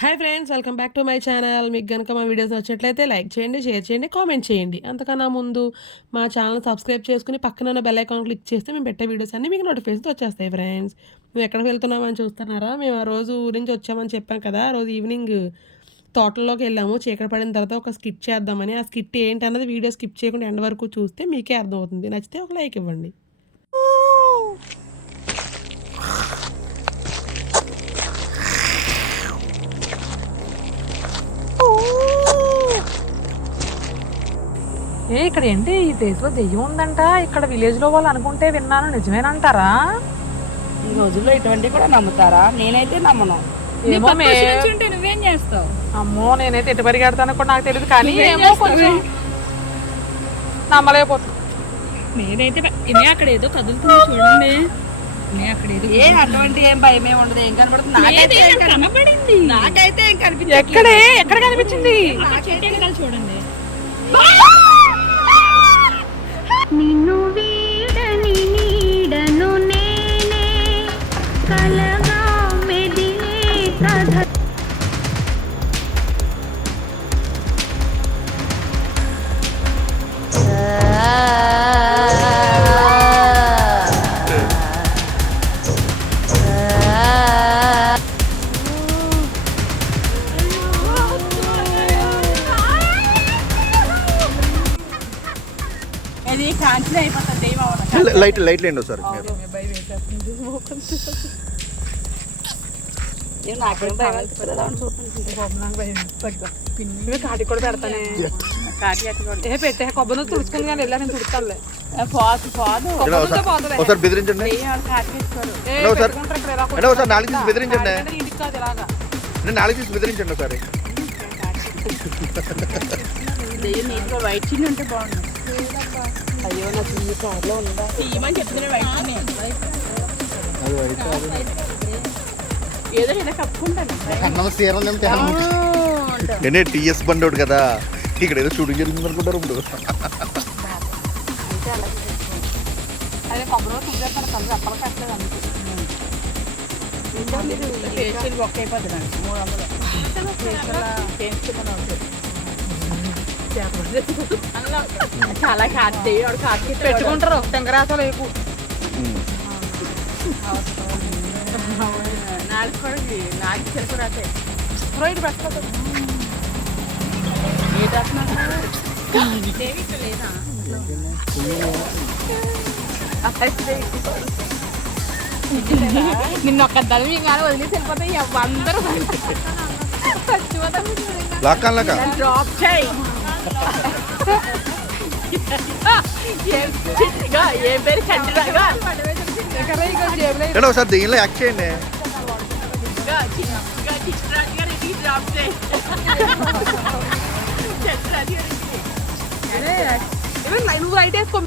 Hi friends welcome back to my channel మీకు కనుక మా వీడియోస్ నచ్చినట్లయితే లైక్ చేయండి షేర్ చేయండి కామెంట్ చేయండి. అంతకన్నా ముందు మా ఛానల్ సబ్స్క్రైబ్ చేసుకుని పక్కన ఉన్న బెల్ ఐకాన్ క్లిక్ చేస్తే మేము పెట్టే వీడియోస్ అన్నీ మీకు నోటిఫికేషన్స్ వచ్చేస్తాయి ఫ్రెండ్స్ మేము ఎక్కడికి వెళ్తున్నామని చూస్తున్నారా? మేము ఆ రోజు ఊరించి వచ్చామని చెప్పాం కదా ఆ రోజు ఈవినింగ్ తోటల్లోకి వెళ్ళాము. చీకటి పడిన తర్వాత ఒక స్కిట్ చేద్దామని. ఆ స్కిట్ ఏంటన్నది వీడియో స్కిప్ చేయకుండా ఎండ్ వరకు చూస్తే మీకే అర్థమవుతుంది. నచ్చితే ఒక లైక్ ఇవ్వండి. ఏ ఇక్కడ ఏంటి? ఈ ప్లేస్లో దెయ్యం ఉందంట. ఇక్కడ విలేజ్లో వాళ్ళు అనుకుంటే విన్నాను. నిజమేనంటారా? ఈ రోజుల్లో ఇటువంటివి కూడా నమ్ముతారా? నేనైతే నమ్మను. ఏమో మే నువ్వేం చేస్తావు? అమ్మో నేనైతే ఎటు పరిగెడతానో కూడా నాకు తెలియదు కానీ ఏమో కొంచెం నమ్మలేకపోతున్నా. నేనైతే అక్కడ ఏదో కదులుతుంది చూడండి. ఇనే అక్కడ ఏదో ఏ అటువంటి ఏం భయం ఉండదు. ఏం కనబడుతుంది నాకైతే ఏం కనబడింది నాకైతే ఏం కనిపించదు ఎక్కడే? ఎక్కడ కనిపించింది? వెనకాల చూడండి. అది కాంచిన అయిపోతుంది. లైట్ లైట్ లేండి ఒకసారి. కాటి కూడా పెడతానే. ఏ పెట్టే కొబ్బరి తుడుచుకుని కానీ వెళ్ళా నేను తుడుతానులే ఏ, పోదు పోదు. ఇలా ఒకసారి ఒకసారి బెదిరించండి. ఒకసారి- నాలుగు తీసి నేను నాలుగు తీసి ఒకసారి. వైట్ చిన్న ఉంటే బాగుండు. అయ్యో నా చిన్న కార్లో ఉందా తీయమని చెప్తున్నా వైట్ ఏదో ఇలా కప్పుకుంటాను నేనే టీఎస్ బండి ఒకటి కదా. ఇక్కడ ఏదో షూటింగ్ జరిగింది అనుకుంటారు ఇప్పుడు. అదే కొబ్బరి నూనె తుడిచేస్తాను కళ్ళు ఎప్పటికీ కట్టలేదు ఫేషియల్ అయిపోతుంది మూడు వందలు చాలా కాదు దెయ్యం కాకి పెట్టుకుంటారు టెంకరాసాలు వేపు నాలుగు కూడా నాలుగు చెరుకు రాతే రైట్ పెట్టుకోదు ఏ దేవి ఇక్కడ లేదా నిన్న ఒక్క దళం కానీ వదిలేసి వెళ్ళిపోతాయి అందరూ చచ్చిపోతారు లాక్కా లాక్క డ్రాప్ చేయి ఏం చిట్టిగా ఏం పేరు చంద్రగా అంటే ఒకసారి దెయ్యంలో యాక్ట్ చేయండి చిట్టిగా చిట్రాజు గారు ఇంటికి డ్రాప్ చేయి చంద్రరాజు గారు ఇంటికి నువ్వు రైట్ వేసుకో